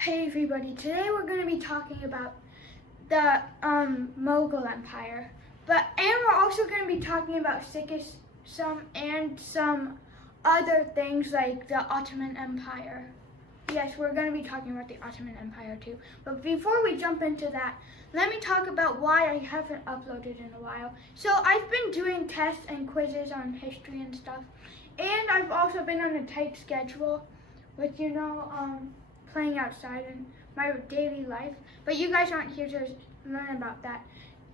Hey everybody, today we're going to be talking about the Moghul Empire, and we're also going to be talking about Sikhism and some other things like the Ottoman Empire. Yes, we're going to be talking about the Ottoman Empire too. But before we jump into that, let me talk about why I haven't uploaded in a while. So I've been doing tests and quizzes on history and stuff, and I've also been on a tight schedule with, playing outside in my daily life. But you guys aren't here to learn about that.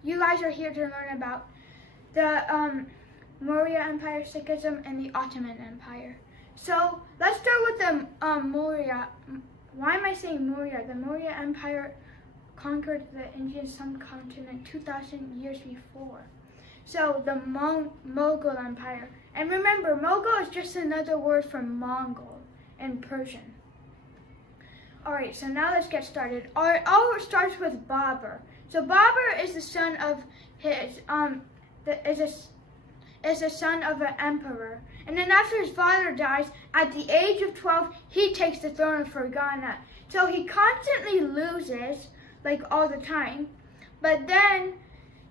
You guys are here to learn about the Maurya Empire, Sikhism, and the Ottoman Empire. So let's start with the Maurya. Why am I saying Maurya? The Maurya Empire conquered the Indian subcontinent 2,000 years before. So the Moghul Empire. And remember, Moghul is just another word for Mongol in Persian. Alright, so now let's get started. All starts with Babur. So Babur is the son of his is the son of an emperor. And then after his father dies, at the age of 12, he takes the throne of Fergana. So he constantly loses, like all the time. But then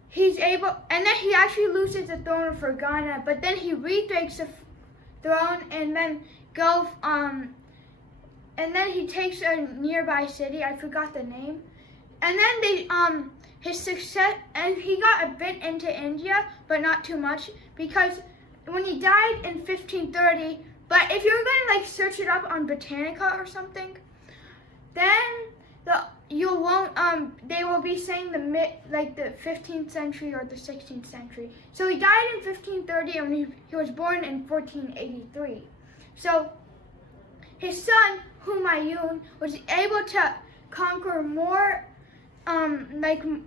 he actually loses the throne of Fergana, but then he retakes the throne and then and then he takes a nearby city, I forgot the name. And then his success, and he got a bit into India, but not too much, because when he died in 1530, but if you're going to search it up on Britannica or something, then they will be saying the 15th century or the 16th century. So he died in 1530 and he was born in 1483. So his son, Humayun, was able to conquer more,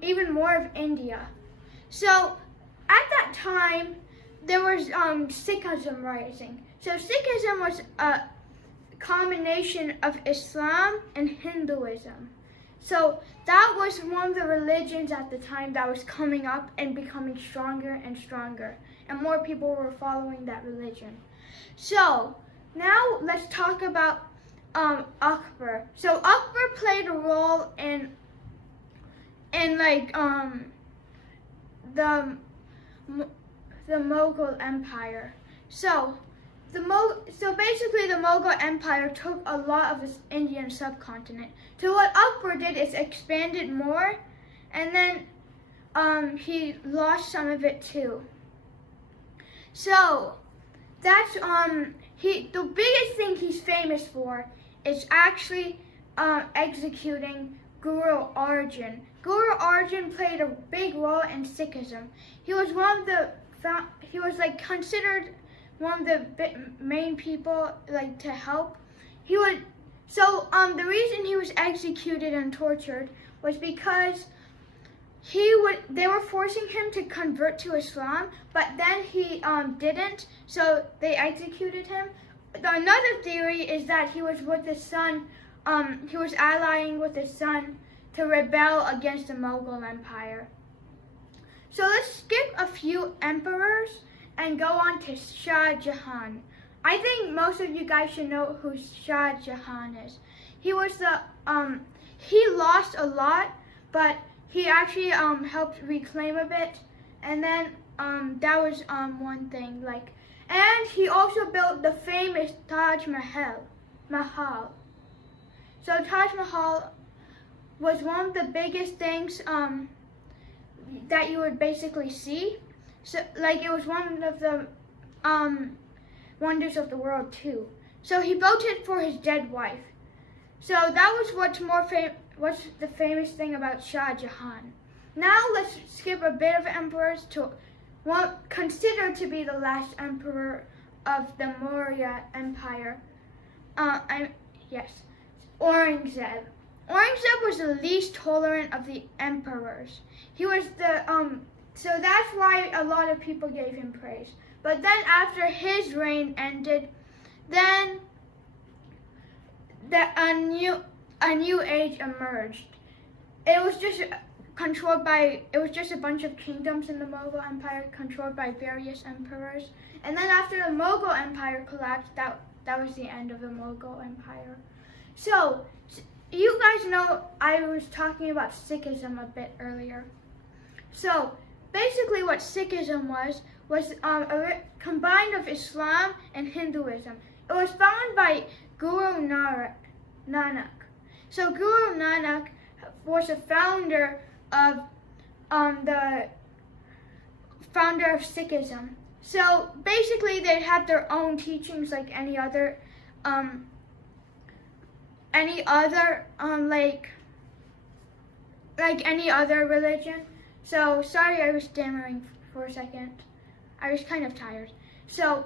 even more of India. So at that time, there was Sikhism rising. So Sikhism was a combination of Islam and Hinduism. So that was one of the religions at the time that was coming up and becoming stronger and stronger. And more people were following that religion. So now let's talk about Akbar. So Akbar played a role in the Mughal Empire. So basically the Mughal Empire took a lot of this Indian subcontinent. So what Akbar did is expanded more, and then he lost some of it too. So that's the biggest thing he's famous for is actually executing Guru Arjan. Guru Arjan played a big role in Sikhism. He was considered one of the main people to help. The reason he was executed and tortured was because they were forcing him to convert to Islam, but then he didn't, so they executed him. Another theory is that he was with his son, he was allying with his son to rebel against the Mughal Empire. So let's skip a few emperors and go on to Shah Jahan. I think most of you guys should know who Shah Jahan is. He lost a lot, but he actually helped reclaim a bit, and then that was one thing. And he also built the famous Taj Mahal. So Taj Mahal was one of the biggest things that you would basically see. So it was one of the wonders of the world too. So he built it for his dead wife. So that was what's the famous thing about Shah Jahan. Now let's skip a bit of emperors to considered to be the last emperor of the Maurya Empire. Aurangzeb. Aurangzeb was the least tolerant of the emperors. He was so that's why a lot of people gave him praise. But then after his reign ended, then a new age emerged. It was just a bunch of kingdoms in the Mughal Empire controlled by various emperors. And then after the Mughal Empire collapsed, that was the end of the Mughal Empire. So you guys know, I was talking about Sikhism a bit earlier. So basically what Sikhism was combined of Islam and Hinduism. It was founded by Guru Nanak. So Guru Nanak was the founder of Sikhism. So basically they had their own teachings like any other like any other religion. So sorry, I was stammering for a second. I was kind of tired. So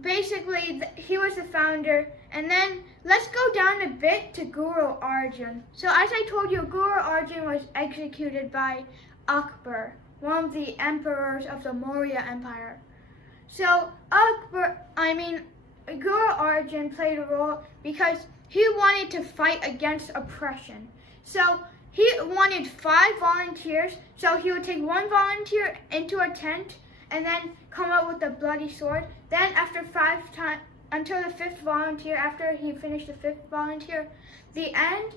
basically he was the founder, and then let's go down a bit to Guru Arjan. So as I told you, Guru Arjan was executed by Akbar, one of the emperors of the Maurya Empire. So Guru Arjan played a role because he wanted to fight against oppression. So he wanted 5 volunteers, so he would take 1 volunteer into a tent and then come out with a bloody sword. Then after 5 times, until the 5th volunteer, after he finished the 5th volunteer, the end,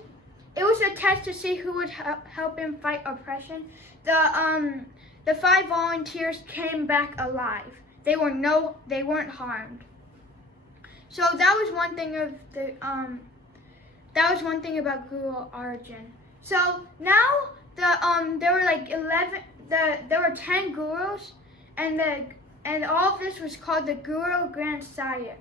it was a test to see who would help him fight oppression. The 5 volunteers came back alive. They weren't harmed. So that was one thing about Guru Arjan. So now there were like 11. There were 10 gurus, and all of this was called the Guru Granth Sahib.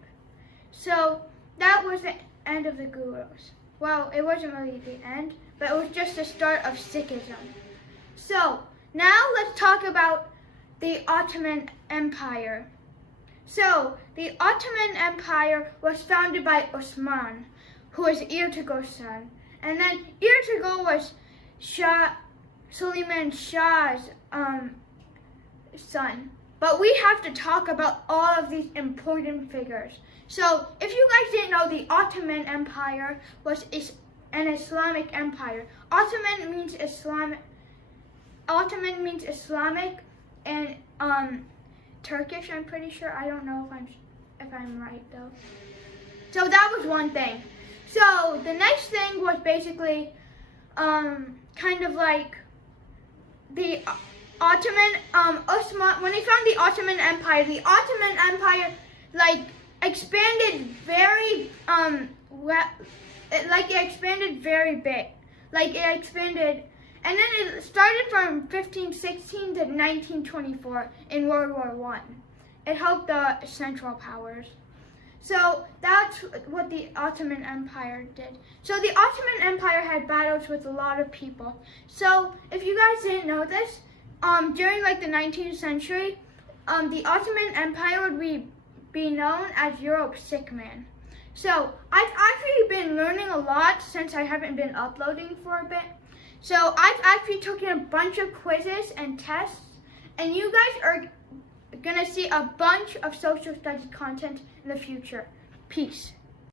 So that was the end of the gurus. Well, it wasn't really the end, but it was just the start of Sikhism. So now let's talk about the Ottoman Empire. So the Ottoman Empire was founded by Osman, who was Ertugrul's son. And then Ertugrul was Suleiman Shah's son. But we have to talk about all of these important figures. So if you guys didn't know, the Ottoman Empire was an Islamic empire. Ottoman means Islamic and Turkish, I'm pretty sure. I don't know if I'm right though. So that was one thing. So the next thing was basically kind of like the Ottoman Osman. When they found the Ottoman Empire like expanded very it expanded very big. Like it expanded, and then it started from 1516 to 1924 in World War I. It helped the Central Powers. So that's what the Ottoman Empire did. So the Ottoman Empire had battles with a lot of people. So if you guys didn't know this, during like the 19th century, the Ottoman Empire would be known as Europe's sick man. So I've actually been learning a lot since I haven't been uploading for a bit. So I've actually taken a bunch of quizzes and tests, and you guys are gonna see a bunch of social studies content in the future. Peace.